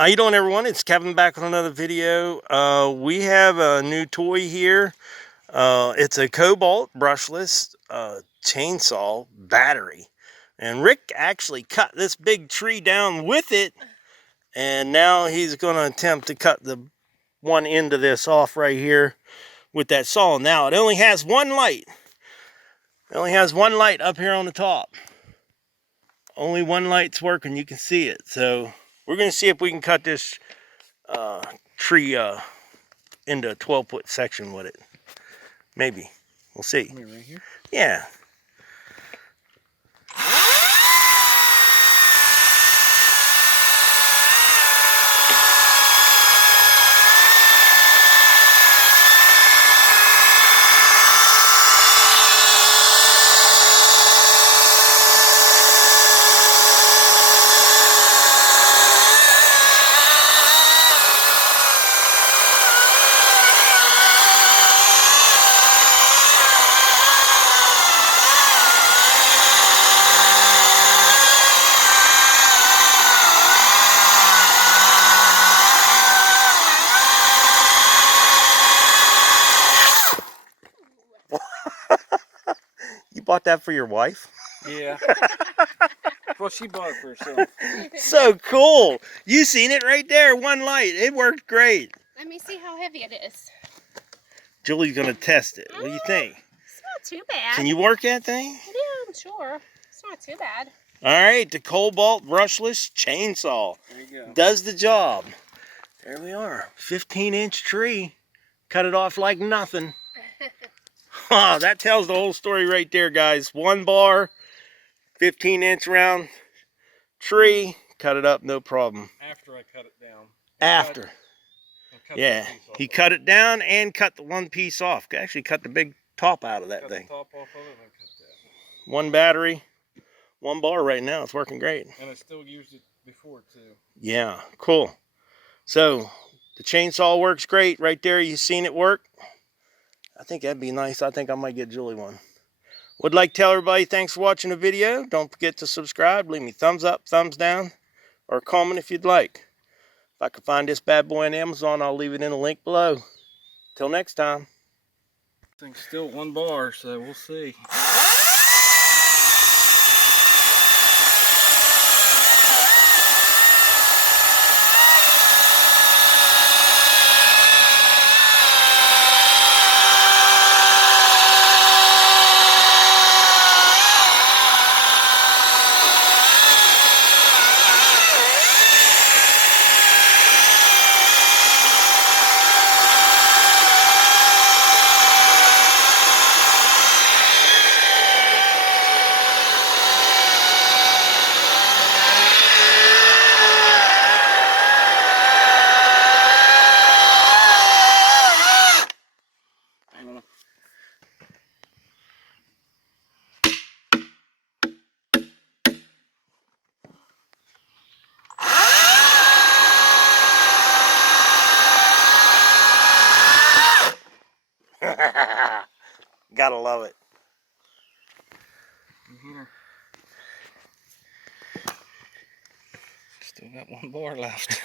How you doing, everyone? It's Kevin back with another video. We have a new toy here. It's a Kobalt brushless chainsaw battery. And Rick actually cut this big tree down with it. And now he's going to attempt to cut the one end of this off right here with that saw. Now, it only has one light. It only has one light up here on the top. Only one light's working. You can see it. So we're going to see if we can cut this tree into a 12-foot section with it. Maybe. We'll see. Right here? Yeah. You bought that for your wife? Yeah. Well, she bought it for herself. So cool. You seen it right there. One light. It worked great. Let me see how heavy it is. Julie's going to test it. What do you think? It's not too bad. Can you work that thing? Yeah, I'm sure. It's not too bad. All right. The Kobalt brushless chainsaw. There you go. Does the job. There we are. 15-inch tree. Cut it off like nothing. That tells the whole story right there, guys. One bar, 15-inch round tree, cut it up, no problem. After I cut it down. After. Yeah, he cut it down and cut the one piece off. Actually cut the big top out of that thing. Cut the top off of it and cut that. One battery, one bar right now. It's working great. And I still used it before, too. Yeah, cool. So, the chainsaw works great right there. You've seen it work. I think that'd be nice. I think I might get Julie one. Would like to tell everybody thanks for watching the video. Don't forget to subscribe. Leave me thumbs up, thumbs down, or a comment if you'd like. If I can find this bad boy on Amazon, I'll leave it in a link below. Till next time. This thing's still one bar, so we'll see. Gotta love it. Still got one bar left.